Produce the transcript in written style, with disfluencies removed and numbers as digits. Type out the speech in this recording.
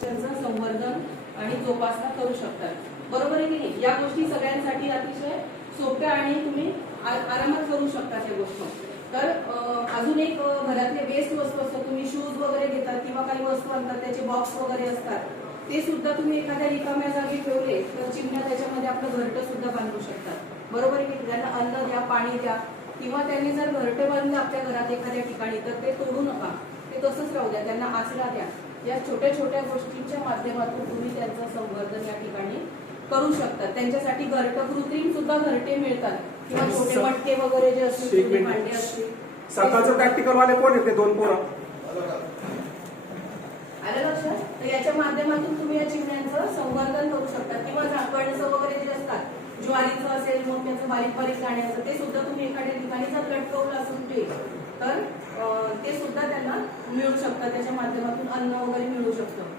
त्यांचं संवर्धन आणि जोपासना करू शकतात. बरोबर आहे की नाही? या गोष्टी सगळ्यांसाठी अतिशय सोप्या आणि तुम्ही आरामात करू शकता त्या गोष्टी. तर अजून एक घरातले वेस्ट वस्तू असतात, तुम्ही शूज वगैरे घेतात किंवा काही वस्तू आणतात त्याचे बॉक्स वगैरे असतात, ते सुद्धा तुम्ही एखाद्या रिकाम्या जागी ठेवले तर चिमण्या त्याच्यामध्ये आपलं घरटं सुद्धा बांधू शकतात. बरोबर आहे की? त्यांना अन्न द्या, पाणी द्या, किंवा त्यांनी जर घरटे बांधलं आपल्या घरात एखाद्या ठिकाणी तर ते तोडू नका, ते तसंच राहू द्या, त्यांना आसरा द्या. या छोट्या छोट्या गोष्टींच्या माध्यमातून तुम्ही त्यांचं संवर्धन या ठिकाणी करू शकतात. त्यांच्यासाठी घरटं, कृत्रिम सुद्धा घरटे मिळतात किंवा छोटे मटके वगैरे जे असतील, भांडे असतील. सकाळचं प्रॅक्टिकल वाले कोण आहेत ते 2 पोरं? आलं लक्षात? तर याच्या माध्यमातून तुम्ही या चिमण्यांचं संवर्धन करू शकता. किंवा कणसं वगैरे जे असतात, ज्वारीचं असेल, मोत्याचं बारीक बारीक दाण्याचं, ते सुद्धा तुम्ही एखाद्या ठिकाणी जर लटकवलं असेल तर ते सुद्धा त्यांना मिळू शकतं. त्याच्या माध्यमातून अन्न वगैरे मिळू शकतं.